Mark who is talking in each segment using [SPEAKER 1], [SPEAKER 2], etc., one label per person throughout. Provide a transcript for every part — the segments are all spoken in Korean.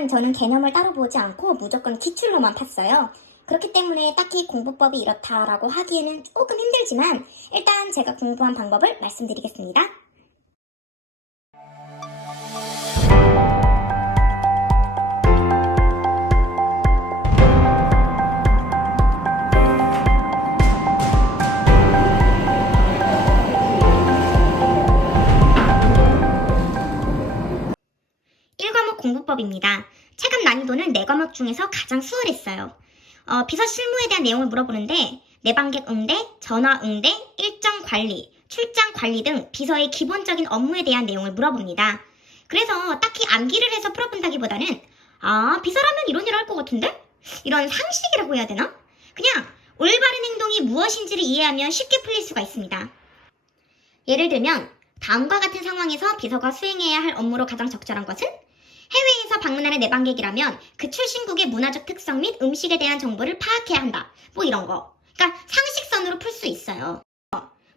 [SPEAKER 1] 일단 저는 개념을 따로 보지 않고 무조건 기출로만 팠어요. 그렇기 때문에 딱히 공부법이 이렇다라고 하기에는 조금 힘들지만 일단 제가 공부한 방법을 말씀드리겠습니다. 공부법입니다. 체감 난이도는 4과목 중에서 가장 수월했어요. 어, 비서 실무에 대한 내용을 물어보는데 내방객 응대, 전화 응대, 일정 관리, 출장 관리 등 비서의 기본적인 업무에 대한 내용을 물어봅니다. 그래서 딱히 암기를 해서 풀어본다기보다는 아 비서라면 이런 일을 할 것 같은데? 이런 상식이라고 해야 되나? 그냥 올바른 행동이 무엇인지를 이해하면 쉽게 풀릴 수가 있습니다. 예를 들면 다음과 같은 상황에서 비서가 수행해야 할 업무로 가장 적절한 것은 해외에서 방문하는 내방객이라면 그 출신국의 문화적 특성 및 음식에 대한 정보를 파악해야 한다. 뭐 이런 거. 그러니까 상식선으로 풀 수 있어요.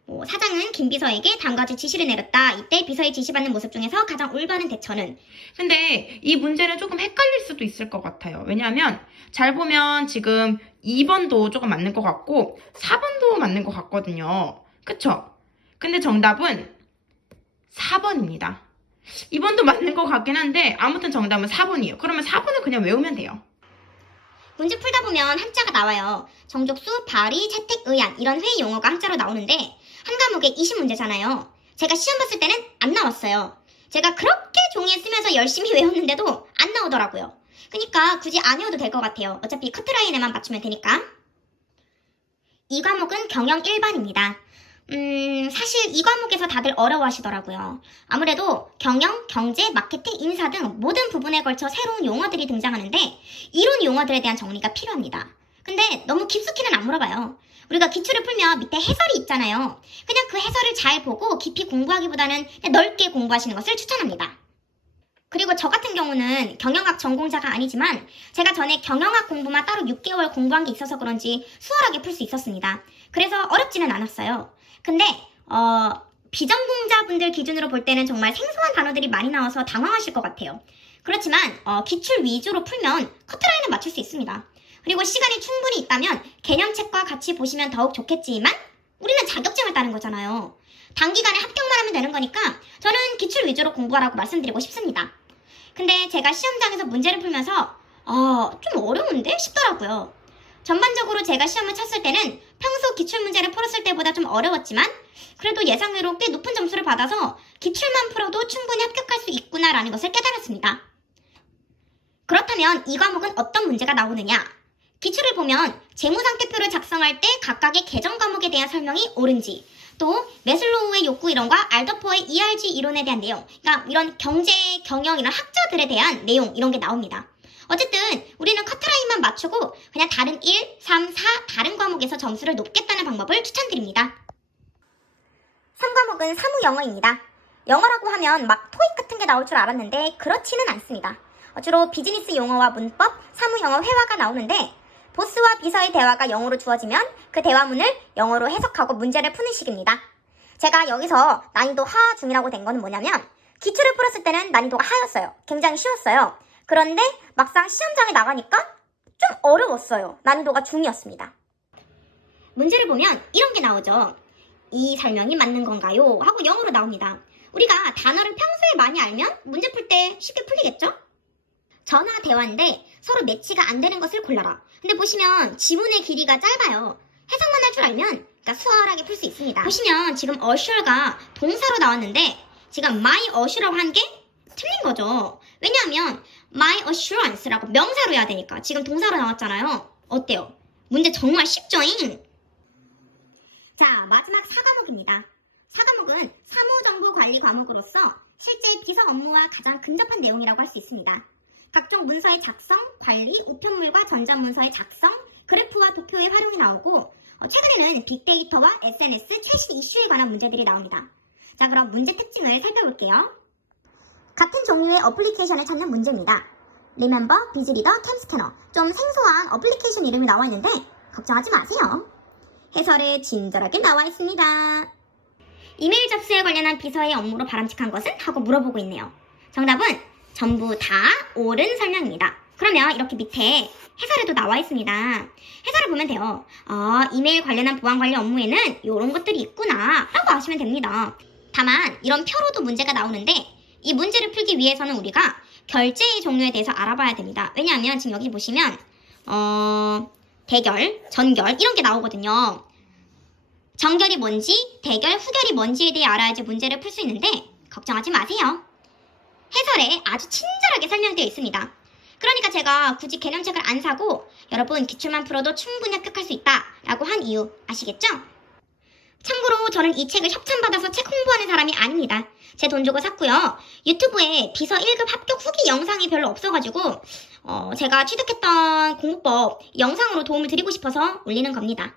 [SPEAKER 1] 뭐 사장은 김 비서에게 같이 지시를 내렸다. 이때 비서의 지시받는 모습 중에서 가장 올바른 대처는
[SPEAKER 2] 근데 이 문제는 조금 헷갈릴 수도 있을 것 같아요. 왜냐하면 잘 보면 지금 2번도 조금 맞는 것 같고 4번도 맞는 것 같거든요. 그쵸? 근데 정답은 4번입니다. 2번도 맞는 것 같긴 한데 아무튼 정답은 4번이에요. 그러면 4번을 그냥 외우면 돼요.
[SPEAKER 1] 문제 풀다 보면 한자가 나와요. 정족수, 발의, 채택, 의안 이런 회의 용어가 한자로 나오는데 한 과목에 20문제잖아요. 제가 시험 봤을 때는 안 나왔어요. 제가 그렇게 종이에 쓰면서 열심히 외웠는데도 안 나오더라고요. 그러니까 굳이 안 외워도 될 것 같아요. 어차피 커트라인에만 맞추면 되니까. 이 과목은 경영 1반입니다. 음, 사실 이 과목에서 다들 어려워하시더라고요. 아무래도 경영, 경제, 마케팅, 인사 등 모든 부분에 걸쳐 새로운 용어들이 등장하는데 이론 용어들에 대한 정리가 필요합니다. 근데 너무 깊숙이는 안 물어봐요. 우리가 기출을 풀면 밑에 해설이 있잖아요. 그냥 그 해설을 잘 보고 깊이 공부하기보다는 넓게 공부하시는 것을 추천합니다. 그리고 저 같은 경우는 경영학 전공자가 아니지만 제가 전에 경영학 공부만 따로 6개월 공부한 게 있어서 그런지 수월하게 풀 수 있었습니다. 그래서 어렵지는 않았어요. 근데 어, 비전공자분들 기준으로 볼 때는 정말 생소한 단어들이 많이 나와서 당황하실 것 같아요. 그렇지만 어, 기출 위주로 풀면 커트라인은 맞출 수 있습니다. 그리고 시간이 충분히 있다면 개념책과 같이 보시면 더욱 좋겠지만 우리는 자격증을 따는 거잖아요. 단기간에 합격만 하면 되는 거니까 저는 기출 위주로 공부하라고 말씀드리고 싶습니다. 근데 제가 시험장에서 문제를 풀면서 어, 좀 어려운데 싶더라고요. 전반적으로 제가 시험을 쳤을 때는 평소 기출 문제를 풀었을 때보다 좀 어려웠지만 그래도 예상외로 꽤 높은 점수를 받아서 기출만 풀어도 충분히 합격할 수 있구나라는 것을 깨달았습니다. 그렇다면 이 과목은 어떤 문제가 나오느냐? 기출을 보면 재무상태표를 작성할 때 각각의 계정 과목에 대한 설명이 옳은지, 또 메슬로우의 욕구 이론과 알더퍼의 ERG 이론에 대한 내용, 그러니까 이런 경제, 경영 이런 학자들에 대한 내용 이런 게 나옵니다. 어쨌든 우리는 커트라인만 맞추고 그냥 다른 1, 3, 4 다른 과목에서 점수를 높게 따는 방법을 추천드립니다. 3과목은 사무 영어입니다. 영어라고 하면 막 토익 같은 게 나올 줄 알았는데 그렇지는 않습니다. 어, 주로 비즈니스 용어와 문법, 사무 영어 회화가 나오는데 보스와 비서의 대화가 영어로 주어지면 그 대화문을 영어로 해석하고 문제를 푸는 식입니다. 제가 여기서 난이도 하 중이라고 된 거는 뭐냐면 기출을 풀었을 때는 난이도가 하였어요. 굉장히 쉬웠어요. 그런데 막상 시험장에 나가니까 좀 어려웠어요. 난이도가 중이었습니다. 문제를 보면 이런 게 나오죠. 이 설명이 맞는 건가요? 하고 영어로 나옵니다. 우리가 단어를 평소에 많이 알면 문제 풀 때 쉽게 풀리겠죠? 전화 대화인데 서로 매치가 안 되는 것을 골라라. 근데 보시면 지문의 길이가 짧아요. 해석만 할 줄 알면 그러니까 수월하게 풀 수 있습니다. 보시면 지금 assure가 동사로 나왔는데 지금 my assure라고 한게 틀린 거죠. 왜냐하면 my assurance라고 명사로 해야 되니까 지금 동사로 나왔잖아요. 어때요? 문제 정말 쉽죠잉? 자, 마지막 4과목입니다. 4과목은 사무정보관리 과목으로서 실제 비서 업무와 가장 근접한 내용이라고 할 수 있습니다. 각종 문서의 작성, 관리, 우편물과 전자문서의 작성, 그래프와 도표의 활용이 나오고 어, 최근에는 빅데이터와 SNS 최신 이슈에 관한 문제들이 나옵니다. 자, 그럼 문제 특징을 살펴볼게요. 같은 종류의 어플리케이션을 찾는 문제입니다. 리멤버, 비즈리더, 캠스캐너 좀 생소한 어플리케이션 이름이 나와 있는데 걱정하지 마세요. 해설에 친절하게 나와 있습니다. 이메일 접수에 관련한 비서의 업무로 바람직한 것은? 하고 물어보고 있네요. 정답은 전부 다 옳은 설명입니다. 그러면 이렇게 밑에 해설에도 나와 있습니다. 해설을 보면 돼요. 아, 이메일 관련한 보안 관련 업무에는 이런 것들이 있구나 라고 아시면 됩니다. 다만 이런 표로도 문제가 나오는데 이 문제를 풀기 위해서는 우리가 결제의 종류에 대해서 알아봐야 됩니다. 왜냐하면 지금 여기 보시면 어, 대결, 전결 이런 게 나오거든요. 정결이 뭔지, 대결, 후결이 뭔지에 대해 알아야지 문제를 풀 수 있는데 걱정하지 마세요. 해설에 아주 친절하게 설명되어 있습니다. 그러니까 제가 굳이 개념책을 안 사고 여러분 기출만 풀어도 충분히 합격할 수 있다 라고 한 이유 아시겠죠? 참고로 저는 이 책을 협찬받아서 책 홍보하는 사람이 아닙니다. 제 돈 주고 샀고요. 유튜브에 비서 1급 합격 후기 영상이 별로 없어가지고 어, 제가 취득했던 공부법 영상으로 도움을 드리고 싶어서 올리는 겁니다.